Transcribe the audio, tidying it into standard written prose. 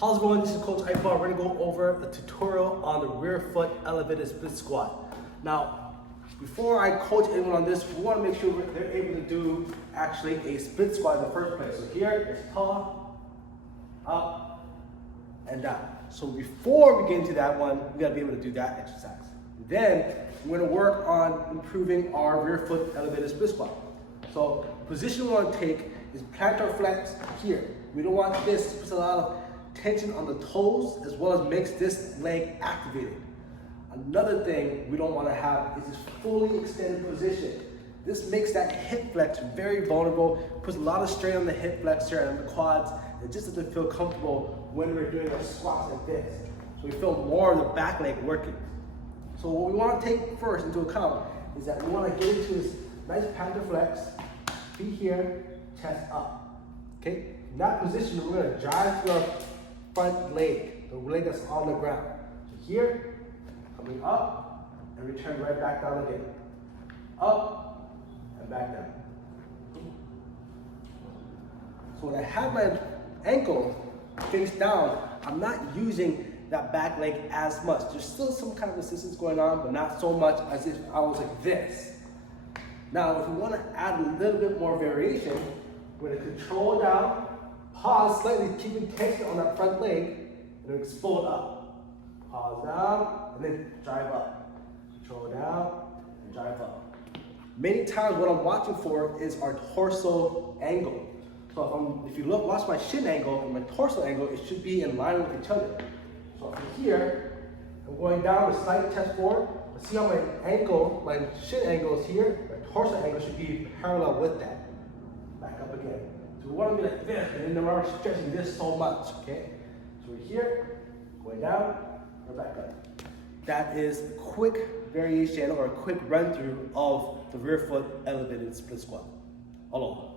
How's it going? This is Coach Ipa. We're gonna go over a tutorial on the rear foot elevated split squat. Now, before I coach anyone on this, we wanna make sure they're able to do actually a split squat in the first place. So here, it's tall, up, and down. So before we get into that one, we gotta be able to do that exercise. Then, we're gonna work on improving our rear foot elevated split squat. So, position we wanna take is plantar flex here. We don't want this to put a lot of tension on the toes as well as makes this leg activated. Another thing we don't want to have is this fully extended position. This makes that hip flex very vulnerable, puts a lot of strain on the hip flexor and the quads. It just doesn't feel comfortable when we're doing our squats like this. So we feel more of the back leg working. So what we want to take first into account is that we want to get into this nice plantar flex, feet here, chest up. Okay? In that position, we're going to drive through our front leg, the leg that's on the ground. So here, coming up, and return right back down again. Up, and back down. So when I have my ankle face down, I'm not using that back leg as much. There's still some kind of resistance going on, but not so much as if I was like this. Now, if we want to add a little bit more variation, we're going to control down, pause slightly, keeping tension on that front leg, and explode up. Pause down, and then drive up. Control down, and drive up. Many times what I'm watching for is our torso angle. So if you watch my shin angle and my torso angle, it should be in line with each other. So from here, I'm going down with slight chest forward. But see how my ankle, my shin angle is here, my torso angle should be parallel with that. Back up again. So we want to be like this, and then we're stretching this so much, okay? So we're here, going down, we're back up. That is a quick variation or a quick run through of the rear foot elevated split squat. Aloha.